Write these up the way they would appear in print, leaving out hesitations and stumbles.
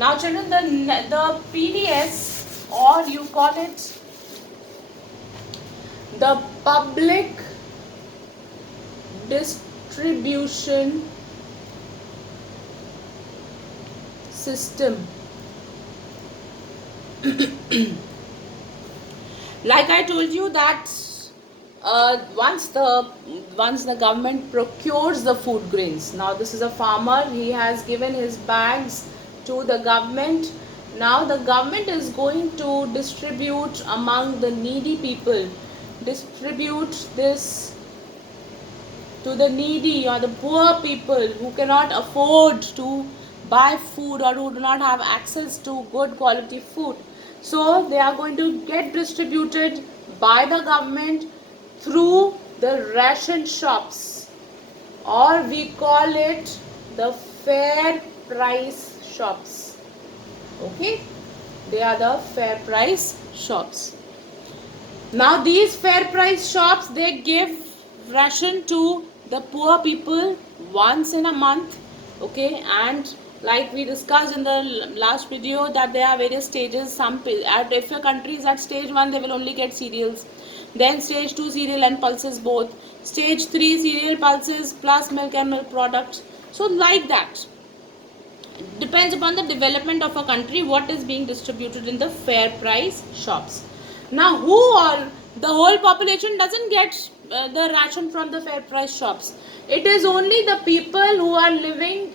Now children, the PDS, or you call it the public distribution system. Like I told you that once the government procures the food grains. Now this is a farmer, he has given his bags to the government. Now the government is going to distribute among the needy people, distribute this to the needy or the poor people who cannot afford to buy food or who do not have access to good quality food. So they are going to get distributed by the government through the ration shops, or we call it the fair price shops. Okay, they are the fair price shops. Now these fair price shops, they give ration to the poor people once in a month. Okay, and like we discussed in the last video that there are various stages. If your country is at stage 1, they will only get cereals. Then stage 2, cereal and pulses both. Stage 3, cereal, pulses plus milk and milk products. So like that. It depends upon the development of a country what is being distributed in the fair price shops. Now the whole population doesn't get the ration from the fair price shops. It is only the people who are living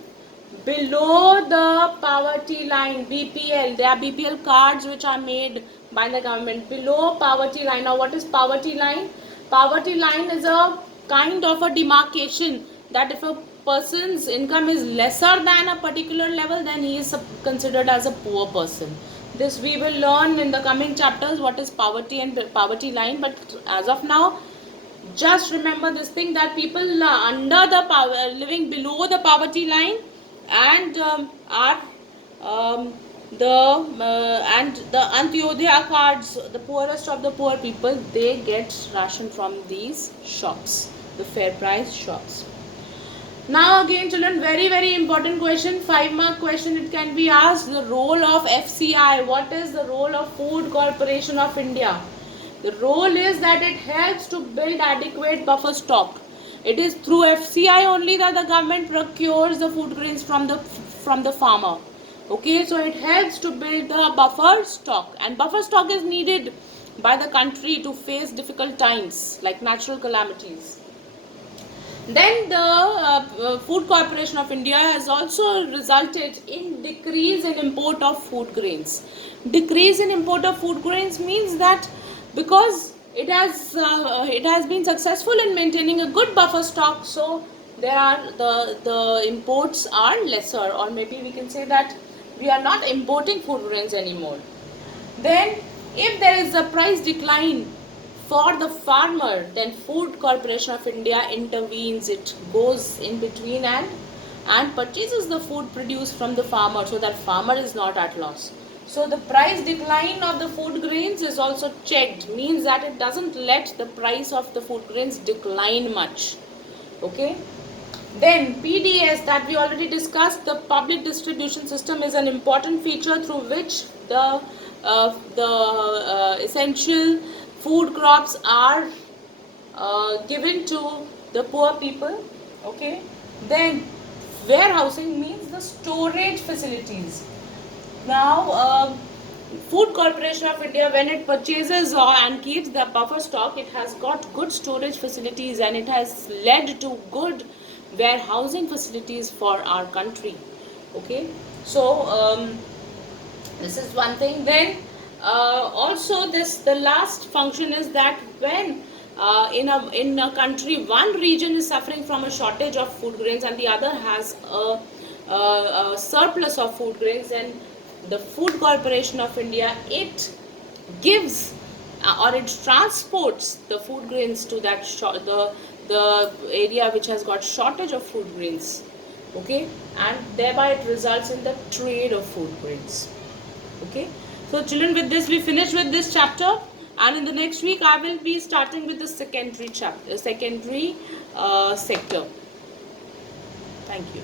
below the poverty line, BPL. There are BPL cards which are made by the government below poverty line. Now what is poverty line? Poverty line is a kind of a demarcation that if a person's income is lesser than a particular level, then he is considered as a poor person. This we will learn in the coming chapters what is poverty and poverty line, but as of now just remember this thing that people under the living below the poverty line and are the Antyodaya cards, the poorest of the poor people, they get ration from these shops, the fair price shops. Now again children, very important question, 5-mark question it can be asked. The role of FCI. What is the role of Food Corporation of India? The role is that it helps to build adequate buffer stock. It is through FCI only that the government procures the food grains from the farmer. Okay, so it helps to build the buffer stock, and buffer stock is needed by the country to face difficult times like natural calamities. Then the Food Corporation of India has also resulted in decrease in import of food grains. Decrease in import of food grains means that because it has been successful in maintaining a good buffer stock, so there are the imports are lesser, or maybe we can say that we are not importing food grains anymore. Then if there is a price decline for the farmer, then Food Corporation of India intervenes. It goes in between and purchases the food produced from the farmer, so that farmer is not at loss. So the price decline of the food grains is also checked, means that it doesn't let the price of the food grains decline much. Okay. Then PDS, that we already discussed, the public distribution system is an important feature through which the essential food crops are given to the poor people. Okay. Then warehousing means the storage facilities. Now Food Corporation of India, when it purchases and keeps the buffer stock, it has got good storage facilities and it has led to good warehousing facilities for our country. Okay, so this is one thing. Then also the last function is that when in a country one region is suffering from a shortage of food grains and the other has a surplus of food grains, then the Food Corporation of India, it gives or it transports the food grains to that the area which has got shortage of food grains. Okay, and thereby it results in the trade of food grains. Okay, so children, with this we finish with this chapter, and in the next week I will be starting with the secondary sector. Thank you.